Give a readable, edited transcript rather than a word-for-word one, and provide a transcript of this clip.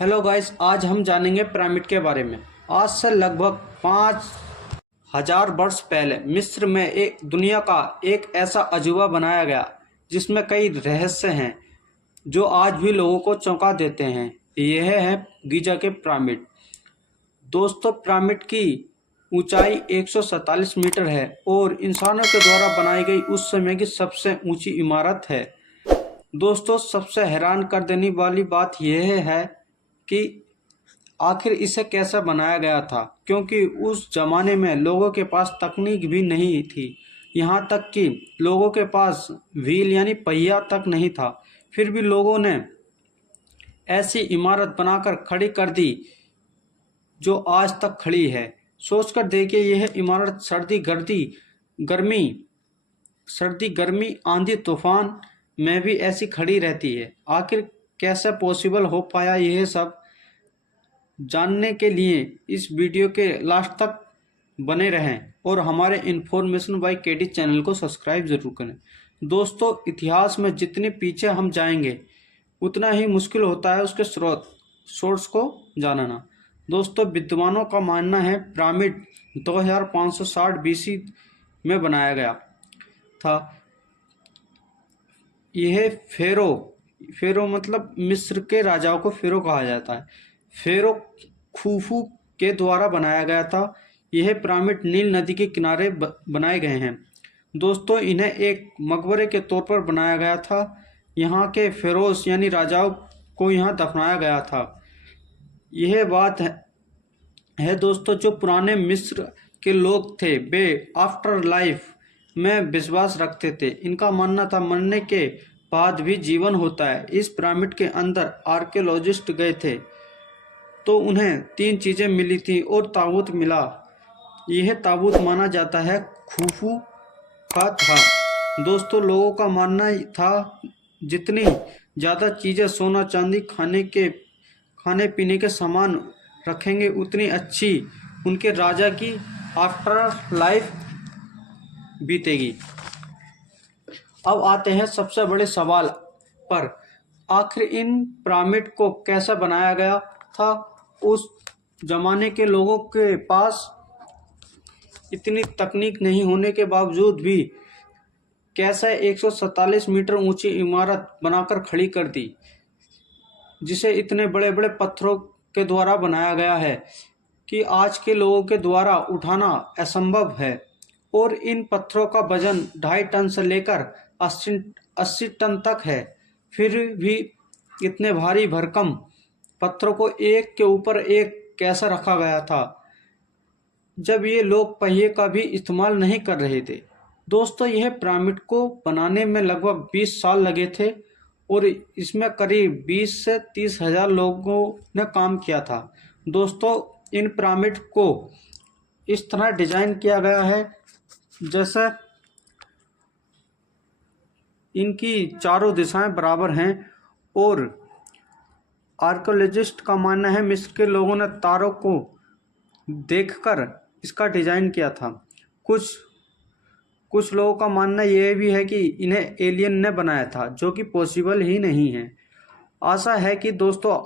Hello guys, आज हम जानेंगे पिरामिड के बारे में। आज से लगभग 5,000 वर्ष पहले मिस्र में एक दुनिया का एक ऐसा अजूबा बनाया गया जिसमें कई रहस्य हैं जो आज भी लोगों को चौंका देते हैं। यह है गीजा के पिरामिड। दोस्तों, पिरामिड की ऊंचाई 147 मीटर है और इंसानों के द्वारा बनाई गई उस समय की सबसे ऊंची इमारत है। दोस्तों, सबसे हैरान कर देने वाली बात यह है कि आखिर इसे कैसे बनाया गया था, क्योंकि उस जमाने में लोगों के पास तकनीक भी नहीं थी। यहाँ तक कि लोगों के पास व्हील यानी पहिया तक नहीं था। फिर भी लोगों ने ऐसी इमारत बनाकर खड़ी कर दी जो आज तक खड़ी है। सोचकर देखिए, यह इमारत सर्दी गर्मी आंधी तूफान में भी ऐसी खड़ी रहती है। आखिर कैसे पॉसिबल हो पाया, यह सब जानने के लिए इस वीडियो के लास्ट तक बने रहें और हमारे इन्फॉर्मेशन बाय केडी चैनल को सब्सक्राइब जरूर करें। दोस्तों, इतिहास में जितने पीछे हम जाएंगे उतना ही मुश्किल होता है उसके सोर्स को जानना। दोस्तों, विद्वानों का मानना है पिरामिड 2560 बीसी में बनाया गया था। यह फेरो मतलब मिस्र के राजाओं को फेरो कहा जाता है। फेरो खुफू के द्वारा बनाया गया था। यह पिरामिड नील नदी के किनारे बनाए गए हैं। दोस्तों, इन्हें एक मकबरे के तौर पर बनाया गया था। यहाँ के फेरोज यानी राजाओं को यहाँ दफनाया गया था। यह बात है दोस्तों, जो पुराने मिस्र के लोग थे वे आफ्टर लाइफ में विश्वास रखते थे। इनका मानना था मरने के बाद भी जीवन होता है। इस पिरामिड के अंदर आर्कियोलॉजिस्ट गए थे तो उन्हें 3 चीजें मिली थी और ताबूत मिला। यह ताबूत माना जाता है खुफू का था। दोस्तों, लोगों का मानना था जितनी ज़्यादा चीज़ें सोना चांदी खाने पीने के सामान रखेंगे उतनी अच्छी उनके राजा की आफ्टर लाइफ बीतेगी। अब आते हैं सबसे बड़े सवाल पर, आखिर इन पिरामिड को कैसे बनाया गया था। उस जमाने के लोगों के पास इतनी तकनीक नहीं होने के बावजूद भी कैसे 147 मीटर ऊंची इमारत बनाकर खड़ी कर दी, जिसे इतने बड़े बड़े पत्थरों के द्वारा बनाया गया है कि आज के लोगों के द्वारा उठाना असंभव है। और इन पत्थरों का वजन 2.5 टन से लेकर 80 टन तक है। फिर भी इतने भारी भरकम पत्थरों को एक के ऊपर एक कैसा रखा गया था, जब ये लोग पहिए का भी इस्तेमाल नहीं कर रहे थे। दोस्तों, यह पिरामिड को बनाने में लगभग 20 साल लगे थे और इसमें करीब 20 से 30 हजार लोगों ने काम किया था। दोस्तों, इन पिरामिड को इस तरह डिजाइन किया गया है जैसे इनकी चारों दिशाएं बराबर हैं और आर्कियोलॉजिस्ट का मानना है मिस्र के लोगों ने तारों को देखकर इसका डिजाइन किया था। कुछ लोगों का मानना यह भी है कि इन्हें एलियन ने बनाया था, जो कि पॉसिबल ही नहीं है। आशा है कि दोस्तों